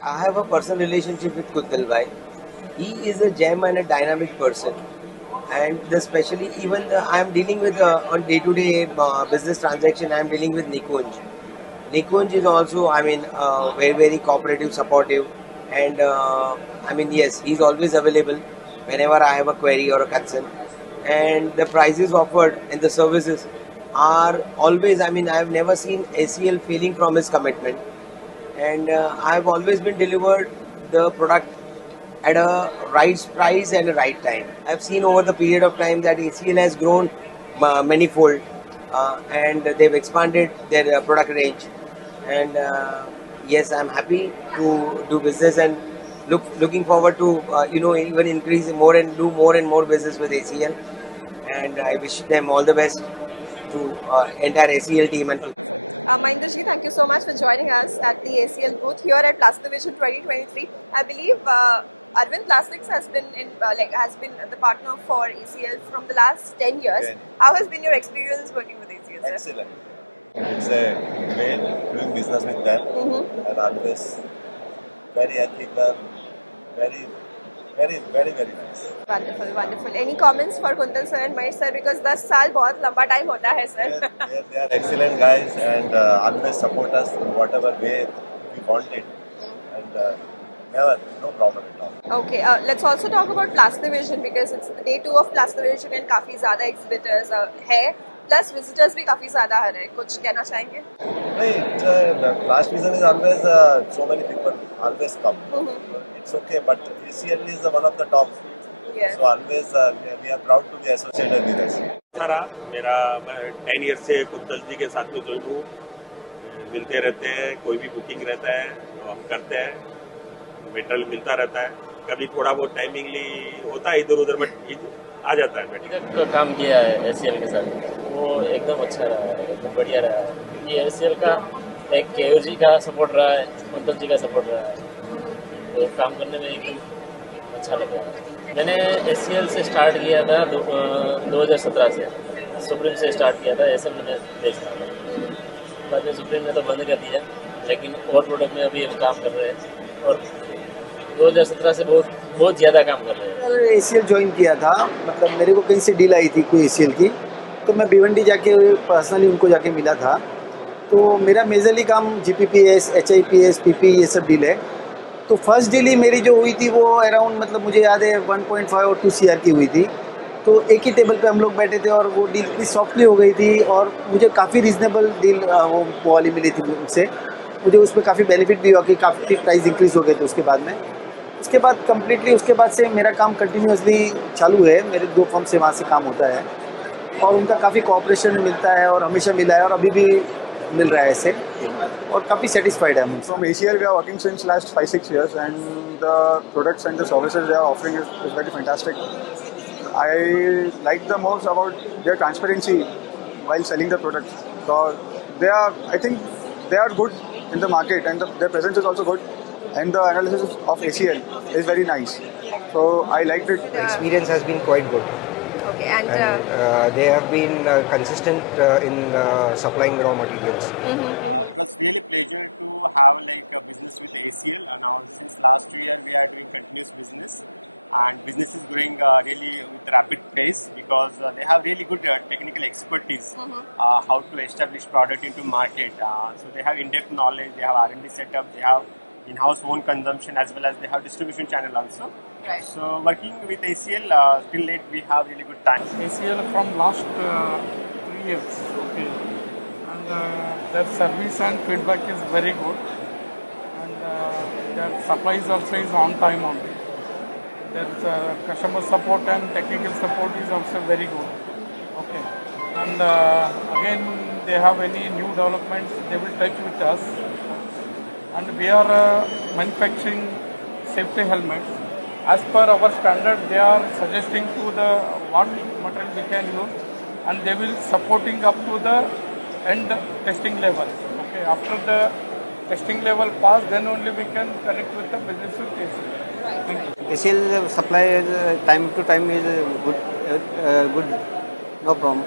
I have a personal relationship with Kuntal Bhai. He is a gem and a dynamic person, and especially even I am dealing with on day-to-day business transaction. I am dealing with Nikunj. Nikunj is also, I mean, very cooperative, supportive, and I mean, yes, he's always available whenever I have a query or a concern. And the prices offered and the services are always. I mean, I have never seen ACL failing from his commitment, and I've always been delivered the product at a right price and a right time. I've seen over the period of time that ACL has grown manifold, and they've expanded their product range. And yes, I'm happy to do business and looking forward to even increase more and do more and more business with ACL. And I wish them all the best to entire ACL team and. Mahinder ji, thank you so much for joining us at the ACL booth here at Plastic Vision 2023. I believe Arvind Plastics has been has been the partner for ACL from the last 10 years. Okay. How has been your experience working with ACL? Sir? Excellent. It's a great doing business with them, and always very ethical, very, very nice. Wonderful, wonderful. Any comments for Kuntal sir and Mahesh sir, because 10 साल बहुत लंबा time होता है sir. They are excellent guys and always support us in whatever way we want it, and no problem at all. Okay, let's also talk about Plastic Vision because it's day 2 of Plastic Vision and काफी ज़्यादा exhibitors है, plus visitors भी काफी ज़्यादा आ रहे हैं. कुछ कहना चाहेंगे? Right, last season is always so many people always come. It's okay, but ACL is one of the top. Yes. So always we are proud to be associated with us. सारा मेरा 10 ईयर से quintal जी के साथ में जो हूँ, मिलते रहते हैं, कोई भी बुकिंग रहता है तो हम करते हैं, मेटेरियल मिलता रहता है, कभी थोड़ा बहुत टाइमिंगली होता है इधर उधर बट आ जाता है मेटेरियल। का काम किया है ACL के साथ, वो एकदम अच्छा रहा है, एकदम बढ़िया रहा है, क्योंकि ACL का एक केयूर जी का सपोर्ट रहा है, कुंतल जी का सपोर्ट रहा है, तो काम करने में एकदम अच्छा लगा। मैंने ACL से स्टार्ट किया था 2017 से, सुप्रीम से स्टार्ट किया था, ऐसा मैंने बेचना था, बाद में सुप्रीम ने तो बंद कर दिया, लेकिन और प्रोडक्ट में अभी हम काम कर रहे हैं और 2017 से बहुत ज़्यादा काम कर रहे हैं। ACL ज्वाइन किया था, मतलब मेरे को कहीं से डील आई थी कोई ACL की, तो मैं भिवंडी जाके पर्सनली उनको जाके मिला था। तो मेरा मेजरली काम GPPS, HIPS, PP ये सब डील है। तो फर्स्ट डील ही मेरी जो हुई थी वो अराउंड, मतलब मुझे याद है 1.5 और 2 CR की हुई थी। तो एक ही टेबल पे हम लोग बैठे थे और वो डील इतनी सॉफ्टली हो गई थी और मुझे काफ़ी रीज़नेबल डील वो वाली मिली थी उनसे। मुझे उसमें काफ़ी बेनिफिट भी हुआ कि काफ़ी प्राइस इंक्रीज़ हो गए थे उसके बाद में। उसके बाद कम्प्लीटली उसके बाद से मेरा काम कंटिन्यूसली चालू है, मेरे 2 फर्म से वहाँ से काम होता है और उनका काफ़ी कोऑपरेशन मिलता है और हमेशा मिला है और अभी भी मिल रहा है ऐसे, और काफ़ी सेटिस्फाइड है हम। From ACL, we are working since last 5-6 years, and the products and the services they are offering is very fantastic. I like the most about their transparency while selling the products. So I think they are good in the market, and their presence is also good, and the analysis of ACL is very nice. So I liked it. The experience has been quite good. Okay, and They have been consistent in supplying raw materials. It was really pleasure to have like a business with ACL, and now since last 2 years we are doing continuous business, and business is growing really with rapid pace because they have really good technical expertise how to establish product into market. So they have in-depth knowledge, they have R&D setup, they have in-house own consumption as well as they have distribution channel also. Right. So working with ACL till late we have really good time. ACL from last 3 years, okay, and their service and feedback is very good, and their supplies also is on time only. Their customer support and technical support is also very good, okay, and again they have any new developments they will touch with us, and we are manufacturing safety helmets. As per our standard, they are suggesting to the what material we can use, and they will supporting up to the end testing level. Okay, after the testing level pass, then only we can connect with the business with ACL. ACL supply time to time is good, no problem.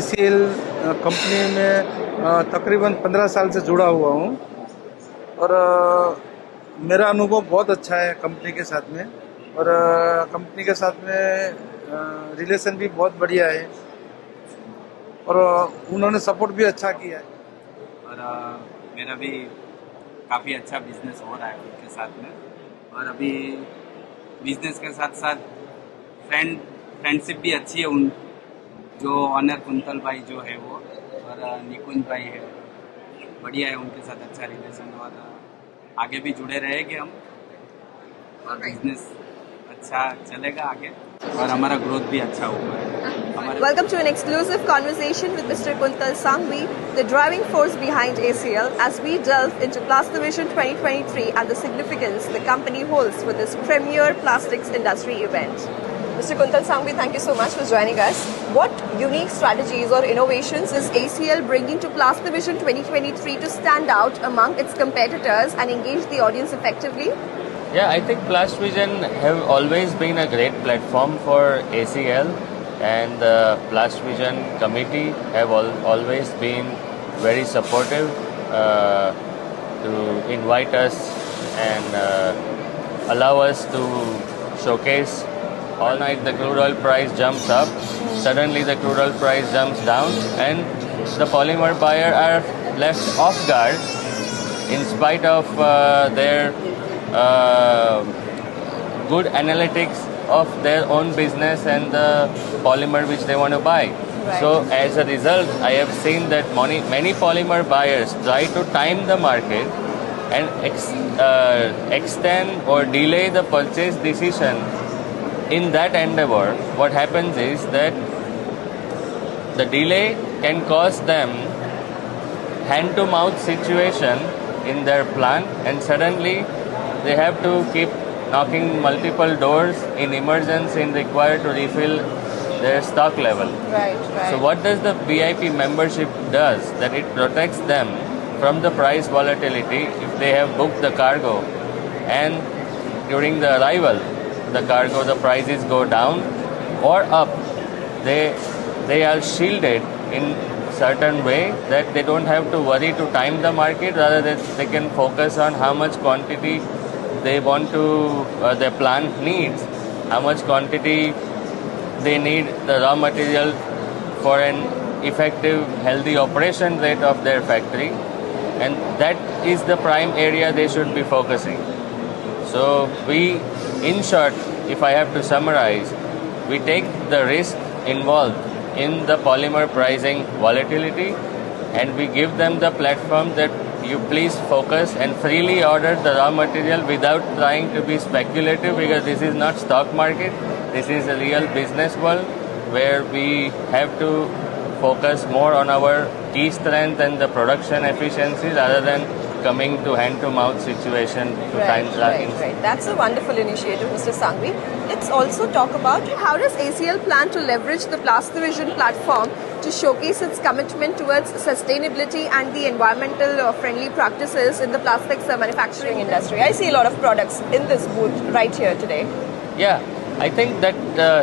ACL company में तकरीबन 15 साल से जुड़ा हुआ हूँ और मेरा अनुभव बहुत अच्छा है कंपनी के साथ में, और कंपनी के साथ में रिलेशन भी बहुत बढ़िया है, और उन्होंने सपोर्ट भी अच्छा किया है। और मेरा भी काफ़ी अच्छा बिजनेस हो रहा है उनके साथ में। और अभी बिजनेस के साथ साथ फ्रेंडशिप भी अच्छी है। उन जो ऑनर कुंतल भाई जो है वो, और निकुंज भाई है, बढ़िया है उनके साथ अच्छा रिलेशन। और आगे भी जुड़े रहेंगे हम, और बिजनेस अच्छा चलेगा आगे, और हमारा ग्रोथ भी अच्छा होगा। Welcome to an exclusive conversation with Mr. Kuntal Sangvi, the driving force behind ACL, as we delve into Plastivision 2023 and the significance the company holds for this premier plastics industry event. Mr. Kuntal Sangvi, thank you so much for joining us. What unique strategies or innovations is ACL bringing to Plastivision 2023 to stand out among its competitors and engage the audience effectively? Yeah, I think Plastvision have always been a great platform for ACL, and the Plastvision committee have always been very supportive to invite us and allow us to showcase. All night the crude oil price jumps up, suddenly the crude oil price jumps down, and the polymer buyer are left off guard in spite of their good analytics of their own business and the polymer which they want to buy. Right. So as a result, I have seen that many polymer buyers try to time the market and extend or delay the purchase decision. In that endeavor, what happens is that the delay can cause them hand-to-mouth situation in their plant, and suddenly they have to keep knocking multiple doors in emergency and required to refill their stock level. Right. So what does the VIP membership does? That it protects them from the price volatility if they have booked the cargo, and during the arrival the cargo, the prices go down or up. They are shielded in certain way that they don't have to worry to time the market, rather that they can focus on how much quantity they want to their plant needs, how much quantity they need the raw material for an effective healthy operation rate of their factory, and that is the prime area they should be focusing. So we, in short, if I have to summarize, we take the risk involved in the polymer pricing volatility, and we give them the platform that you please focus and freely order the raw material without trying to be speculative, because this is not stock market, this is a real business world where we have to focus more on our key strength and the production efficiency rather than coming to hand-to-mouth situation to time Right. That's a wonderful initiative, Mr. Sangvi. Let's also talk about how does ACL plan to leverage the Plastivision platform to showcase its commitment towards sustainability and the environmental friendly practices in the plastics manufacturing industry. I see a lot of products in this booth right here today. Yeah, I think that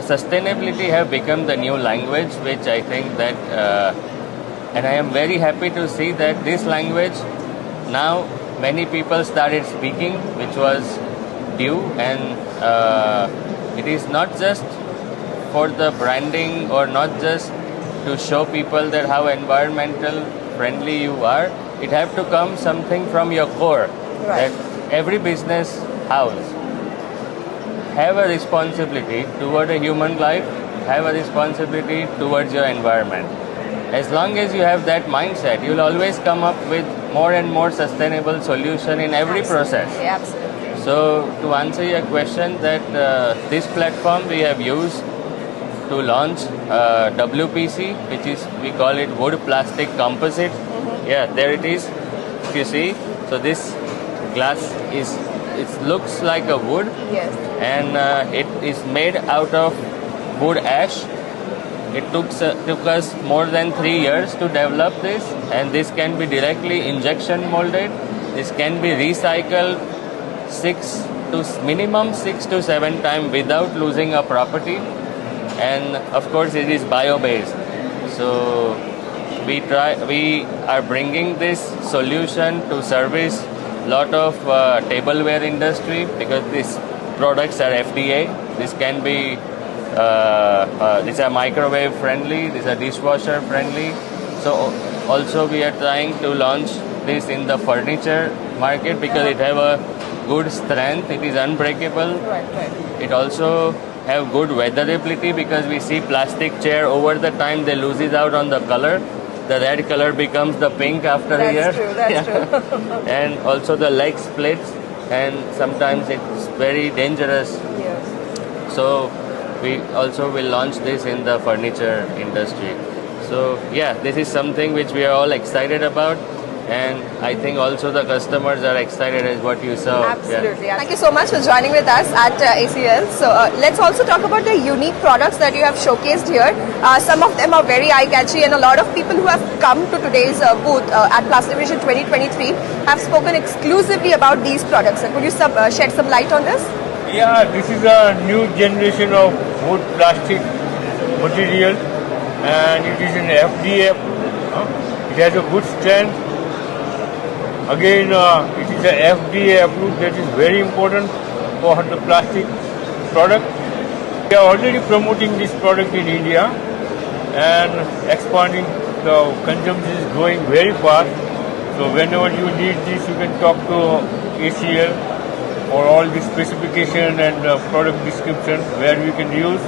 sustainability have become the new language, which I think that, and I am very happy to see that this language now many people started speaking, which was due, and it is not just for the branding or not just to show people that how environmental friendly you are. It have to come something from your core. Right. That every business house have a responsibility toward a human life, have a responsibility towards your environment. As long as you have that mindset, you'll always come up with more and more sustainable solution in every process. Absolutely. So to answer your question, that this platform we have used to launch WPC, which is, we call it wood plastic composite. Yeah, there it is. If you see, so this glass is, it looks like a wood. Yes. And it is made out of wood ash. It took us more than 3 years to develop this, and this can be directly injection molded. This can be recycled minimum 6 to 7 times without losing a property, and of course it is bio-based. So we are bringing this solution to service lot of tableware industry because these products are FDA. This can be these are microwave friendly, these are dishwasher friendly. So also we are trying to launch this in the furniture market because it have a good strength, it is unbreakable. It also have good weatherability because we see plastic chair over the time they loses out on the color. The red color becomes the pink after a year. That's true, that's true. And also the leg splits and sometimes it's very dangerous. Yes. So we also will launch this in the furniture industry. So yeah, this is something which we are all excited about, and I think also the customers are excited as what you saw. Absolutely. Thank you so much for joining with us at ACL. So let's also talk about the unique products that you have showcased here. Some of them are very eye-catchy, and a lot of people who have come to today's booth at Plastivision 2023 have spoken exclusively about these products. So could you shed some light on this? Yeah, this is a new generation of wood plastic material, and it is an FDA. It has a good strength. Again, it is a FDA approved. That is very important for the plastic product. We are already promoting this product in India and expanding. The consumption is growing very fast. So whenever you need this, you can talk to ACL for all the specification and product description where we can use.